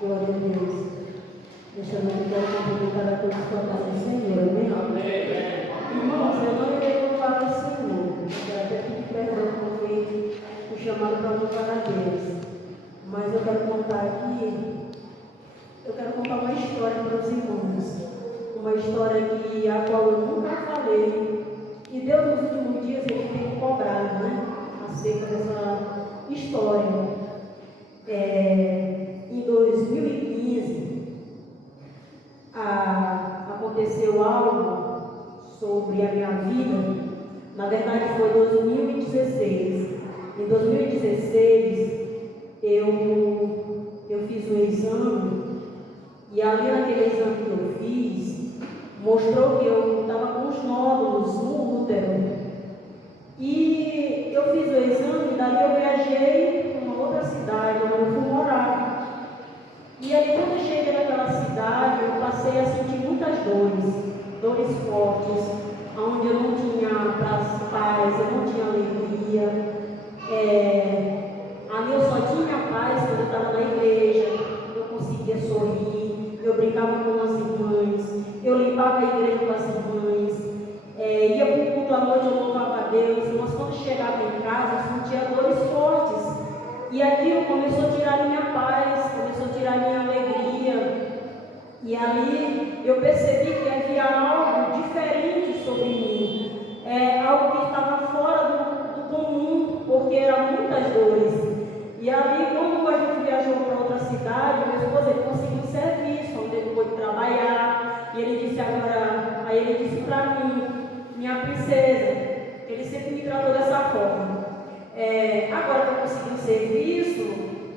Glória a Deus. Deixando que Deus cumprimentar a todos que estão no Senhor. Amém? Irmãos, eu não irei louvar o Senhor. Eu até pedi perdão por ter o chamado para louvar a Deus. Mas eu quero contar aqui, uma história para os irmãos. Uma história a qual eu nunca falei. E Deus, nos últimos dias, Ele tem cobrado, né? Acerca dessa história. Em 2015, aconteceu algo sobre a minha vida. Na verdade, foi 2016. Em 2016, eu fiz um exame. E ali naquele exame que eu fiz, mostrou que eu estava com os nódulos no útero. E eu fiz o exame, daí eu viajei para uma outra cidade, onde eu fui morar. E aí quando eu cheguei naquela cidade, eu passei a sentir muitas dores fortes, onde eu não tinha paz, eu não tinha alegria. Ali eu só tinha paz quando eu estava na igreja, eu conseguia sorrir, eu brincava com as irmãs, eu limpava a igreja com as irmãs, ia para o culto à noite, eu louvava a Deus, mas quando chegava em casa, eu sentia dores fortes. E aquilo começou a tirar minha paz, começou a tirar minha alegria. E ali eu percebi que havia algo diferente sobre mim, algo que estava fora do comum, porque eram muitas dores. E ali, quando a gente viajou para outra cidade, meu esposo ele conseguiu um serviço, onde ele pôde trabalhar. E ele disse para mim, minha princesa, ele sempre me tratou dessa forma. Agora que eu consegui um serviço,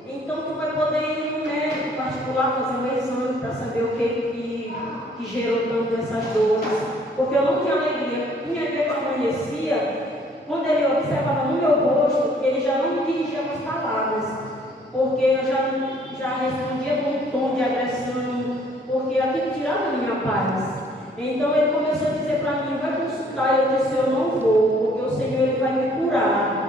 então tu vai poder ir no médico particular fazer um exame para saber o que gerou tanto essas dores. Porque eu não tinha alegria. Minha vida amanhecia, quando ele observava no meu rosto, ele já não dirigia as palavras, porque eu já respondia com um tom de agressão, porque aquilo tirava a minha paz. Então ele começou a dizer para mim, vai consultar. Eu disse, eu não vou, porque o Senhor ele vai me curar.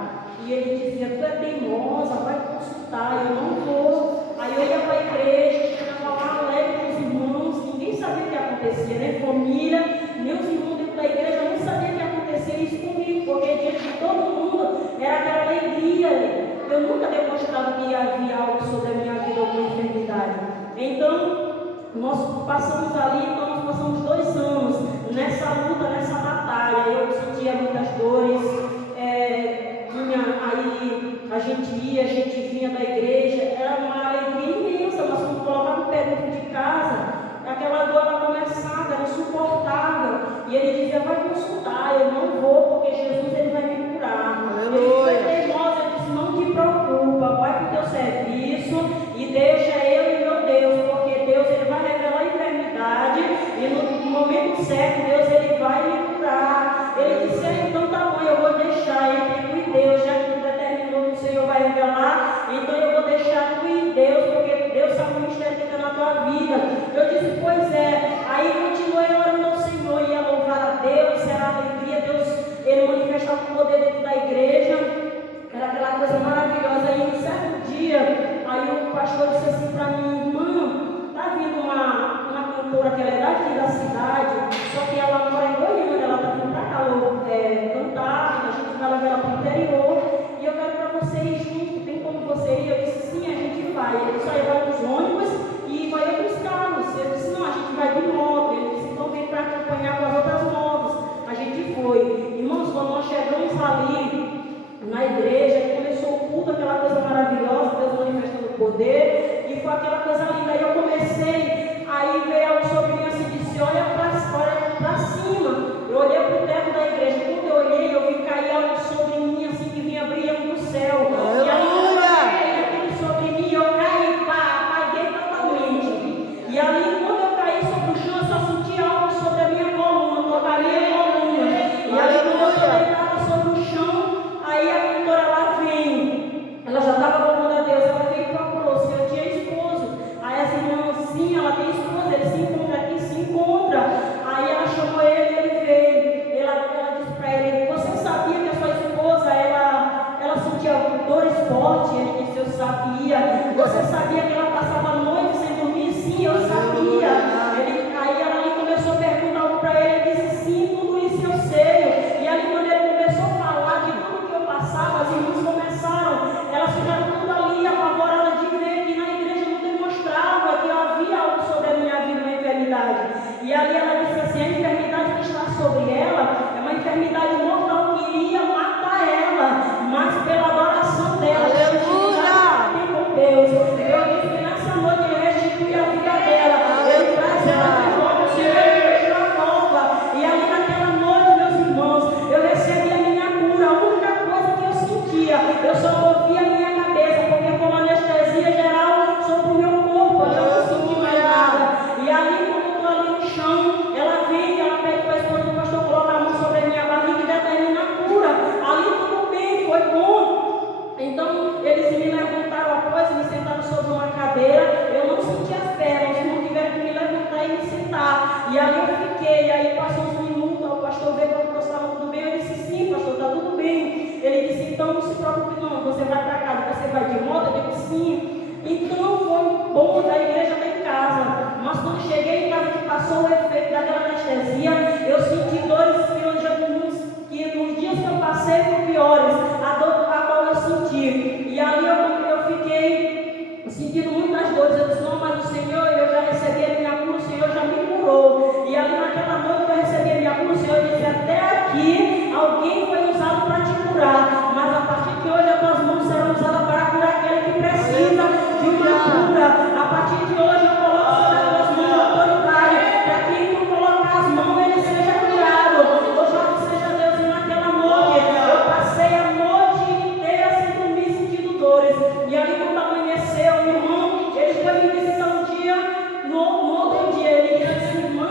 E ele dizia, tu é teimosa, vai consultar. Eu não vou. Aí eu ia para a igreja, chegava lá alegre com os irmãos, ninguém sabia o que acontecia, nem família, nem os irmãos dentro da igreja não sabiam o que acontecia isso comigo, porque diante de todo mundo era aquela alegria. Eu nunca demonstrava que havia algo sobre a minha vida, alguma enfermidade. Então, nós passamos 2 anos nessa luta, nessa batalha. Eu sentia muitas dores. Aí a gente vinha da igreja, era uma alegria imensa, mas quando colocava o pé dentro de casa, aquela dor ela começava, era insuportável. E ele dizia, vai consultar. Eu não vou, porque Jesus ele vai me curar. Aleluia. Ele foi teimoso, ele disse, não te preocupa, vai para o teu serviço e deixa eu e meu Deus, porque Deus ele vai revelar a enfermidade e no momento certo Deus ele vai me curar. Ele disse, então tá bom, eu vou deixar, eu tenho em Deus, já que tu determinou que o Senhor vai revelar, então eu vou deixar tu em Deus, porque Deus sabe o mistério que está na tua vida. Eu disse, pois é. Aí continuei orando ao Senhor, ia louvar a Deus, era alegria, Deus ele manifestava o poder dentro da igreja, era aquela coisa maravilhosa. Aí um certo dia, aí o pastor disse assim para mim, irmã, tá vindo uma cantora que ela é daqui da cidade, só que ela mora em Goiânia, ela está vindo para cá cantar, a gente vai levar ela para o interior, e eu quero para você ir junto, tem como você ir? Eu disse, sim, a gente vai. Ele disse, aí vai nos ônibus e vai outros carros. Eu disse, não, a gente vai de moto. Ele disse, então vem para acompanhar com as outras motos. A gente foi. Irmãos, quando nós chegamos ali na igreja, começou o culto, aquela coisa maravilhosa, Deus manifestando o poder, e foi aquela coisa linda. Aí eu comecei, aí veio algo sobre mim assim, disse, olha para cima. Eu olhei para o teto da igreja, quando eu olhei, eu vi cair algo sobre mim, assim, que vinha brilhando do céu. E aí aquilo sobre mim, eu caí, apaguei totalmente. E ali, quando eu caí sobre o chão, eu só senti algo sobre a minha coluna, tocaria a coluna. E ali, quando eu estou deitada sobre o chão, aí a cantora ela vem, ela já estava louvando a Deus, ela veio e procurou se eu tinha esposo. Aí as irmãs, sim, ela tem esposo, ele se encontra aqui, se encontra. passou o efeito daquela anestesia, eu senti dores que nos dias que eu passei foram piores, a dor a qual eu senti. E ali eu fiquei sentindo muitas dores. Eu disse, não, mas o Senhor, eu já recebi a minha cura, o Senhor já me curou. E ali naquela noite que eu recebi a minha cura, o Senhor disse, até aqui alguém foi usado para te curar, mas a partir de hoje as tuas mãos serão usadas para curar aquele que precisa de uma cura. A partir de hoje eu coloco sobre as tuas mãos a autoridade, para quem tu colocar as mãos ele seja curado. Louvado seja Deus. E naquela noite eu passei a noite inteira sem dormir, sentindo dores. E ali quando amanheceu, meu irmão, ele foi me visitar um dia, no outro dia ele disse assim, irmã,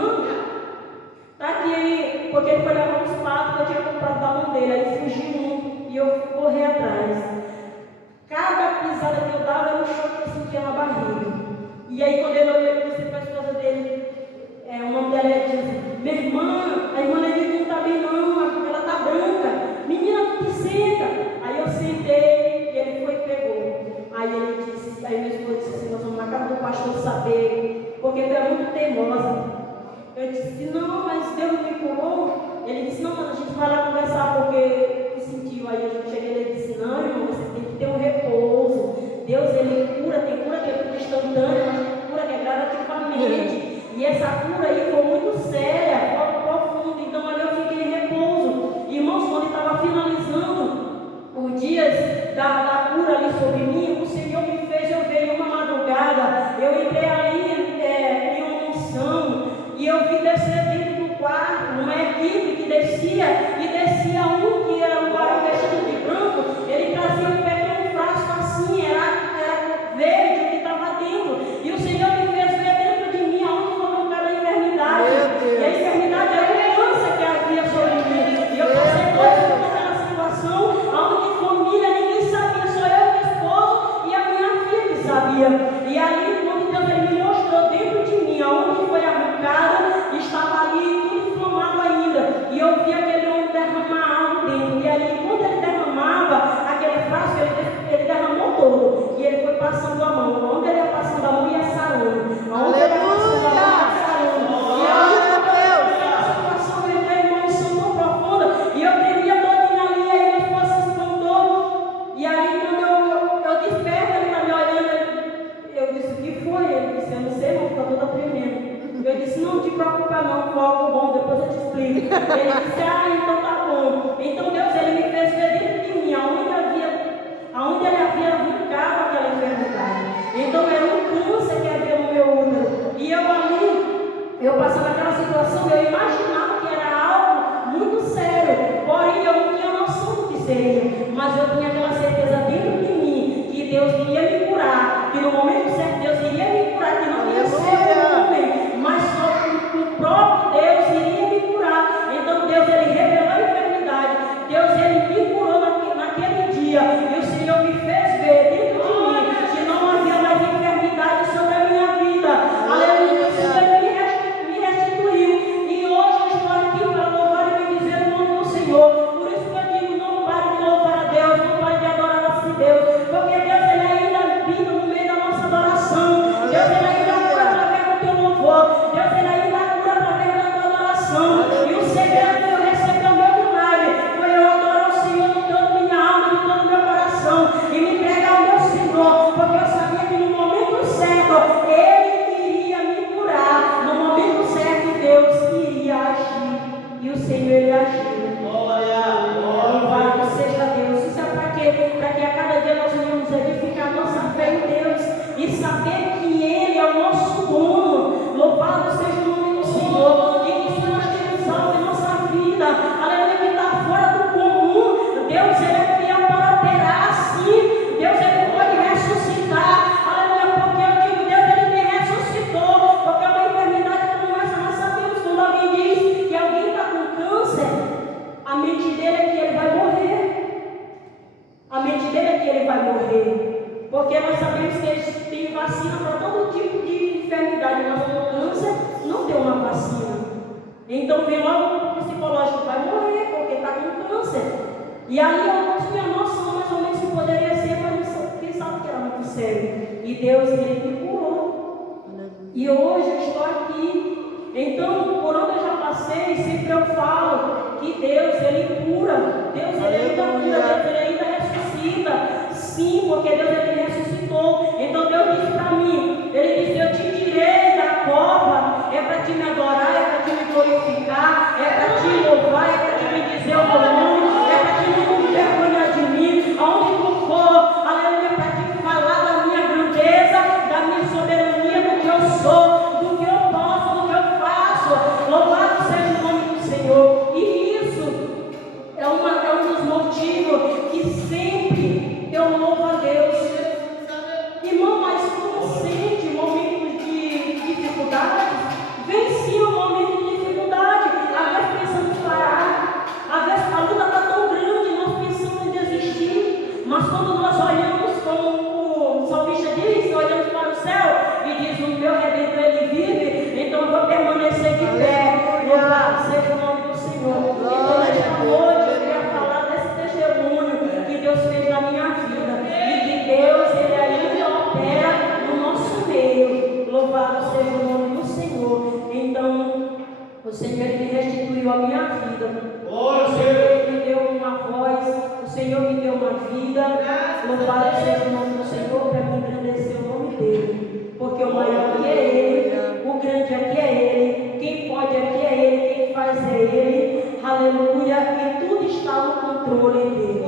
tá aqui, porque ele foi levar uns patos que eu tinha comprado da mão dele, aí fugiu um e eu corri atrás. Cada pisada que eu dava era um choque que eu sentia na barriga. E aí quando ele olhou, eu disse para a esposa dele, o nome dela é disse, minha irmã, a irmã Levi não está bem não, ela está branca, menina, tu te senta. Aí eu sentei e ele foi e pegou. Aí ele disse, aí minha esposa disse assim, nós vamos na casa do pastor saber, porque tu é muito teimosa. Eu disse, não, mas Deus me curou. Ele disse, não, mas a gente vai lá conversar, porque tu sentiu. Aí eu cheguei e ele disse, não, irmão, você tem que ter um repouso. Deus, ele cura, tem cura que é instantânea, mas tem cura que é gradativamente. E essa cura aí foi muito séria, foi profunda. Então ali eu fiquei em repouso. Irmãos, quando estava finalizando os dias da cura ali sobre mim, o Senhor me fez eu ver em uma madrugada. Eu entrei ali em uma unção e eu vi descer dentro do quarto uma equipe que descia, e descia um que era um varão vestido de branco. Ele trazia um pequeno frasco assim, era verde o que estava dentro, e o Senhor me fez ver dentro de mim aonde foi arrancada a enfermidade. E a enfermidade era o câncer que havia sobre mim, e eu passei toda aquela situação onde família ninguém sabia, só eu, meu esposo e a minha filha que sabia. E ali quando Deus me mostrou dentro de mim aonde foi arrancada, estava ali tudo inflamado ainda, e eu vi aquele homem derramar algo dentro. E ali quando ele derramava aquele frasco, ele derramou todo, e ele foi passando a mão, onde ele ia passando a mão ia sarando, onde ele ia passando a mão ia sarando. E aí aquela situação eu entrei numa missão tão profunda, e eu tremia todinha ali, aí minha esposa se espantou. E aí quando eu desperto, ele está me olhando, eu disse, o que foi? Ele disse, eu não sei, não, está toda tremendo. Eu disse, não te preocupa não, foi algo bom, depois eu te explico. Ele disse, então tá bom. Então Deus, ele me fez ver dentro de mim, aonde ele havia arrancado aquela enfermidade. Então era um câncer que havia no meu útero. E eu ali, eu passando aquela situação, eu imaginava que era algo muito sério, porém eu não tinha noção do que seria. Mas eu tinha aquela certeza dentro de mim, que Deus iria me curar, que no momento certo Deus iria me curar, que não ia ser um homem, mas só o próprio Deus iria me curar. Então Deus, ele revelou a enfermidade, Deus, ele me curou naquele dia, e o Senhor me fez ver dentro de mim que não havia mais enfermidade sobre a minha vida. Aleluia. O Senhor me restituiu, e hoje eu estou aqui para louvar e bendizer o nome do Senhor. Por isso que eu digo, não pare de louvar a Deus, não pare de adorar a Deus, porque Deus, ele ainda vive no meio da nossa adoração. Deus, ele ainda cura através do teu louvor. Deus, ele ainda cura através da tua adoração. E o segredo de eu receber o meu milagre foi eu adorar o Senhor de toda minha alma, de todo o meu coração, e me entregar ao meu Senhor, porque eu sabia que no momento certo ele iria me curar, no momento certo Deus iria agir, e o Senhor, ele agiu. Louvado seja Deus. Isso é para quê? Para que a cada dia nós venhamos edificar nossa fé em Deus e saber que Ele é o nosso dono. Louvado seja o nome do Senhor. E que se nós temos algo em nossa vida, aleluia, que está fora do comum, Deus, ele é fiel para operar assim. Deus, ele pode ressuscitar, aleluia, porque eu digo, Deus, ele me ressuscitou, porque é uma enfermidade como essa. Nós sabemos, quando alguém diz que alguém está com câncer, a mente dele é que ele vai morrer. A mente dele é que ele vai morrer. Porque nós sabemos que eles têm vacina para todo tipo de enfermidade, mas o câncer não tem uma vacina. Então vem logo o psicológico, vai morrer porque está com câncer. E aí eu não tinha noção mais ou menos que poderia ser, mas quem sabe que era muito sério. E Deus, ele me curou. E hoje eu estou aqui Então, por onde eu já passei, sempre eu falo que Deus, Ele cura, Deus, Ele ainda cura, Deus, Ele ainda ressuscita. Sim, porque Deus, Ele ressuscitou. Então Deus disse para mim, Ele disse, eu te tirei da cova, é para te me adorar, é para te me glorificar, é para te louvar, é para te me dizer o meu nome, é para te me vergonhar de mim, aonde tu for, aleluia, para te falar da minha grandeza, da minha soberania, do que eu sou, do que eu posso, do que eu faço. Louvado seja o nome do Senhor. E isso é um dos motivos que sempre eu louvo a Deus. Irmão, mas como sente momentos de dificuldade? Vem sim um momento de dificuldade. Às vezes pensamos parar, às vezes a luta está tão grande, nós pensamos em desistir. Mas quando nós olhamos, como o salmista diz, olhamos para o céu e diz, o meu Redentor Ele vive, então eu vou permanecer de pé. Louvado seja o nome do Senhor. Então nesta noite eu queria falar desse testemunho que Deus fez na minha vida. E que Deus, Ele ainda opera no nosso meio. Louvado seja o nome do Senhor. Então, o Senhor me restituiu a minha vida. O Senhor me deu uma voz, o Senhor me deu uma vida. Louvado seja o nome do Senhor para me engrandecer o nome dEle. Porque o maior aqui é Ele, o grande aqui é Ele, quem pode aqui é Ele, quem faz é Ele. Aleluia, e tudo está no controle dEle.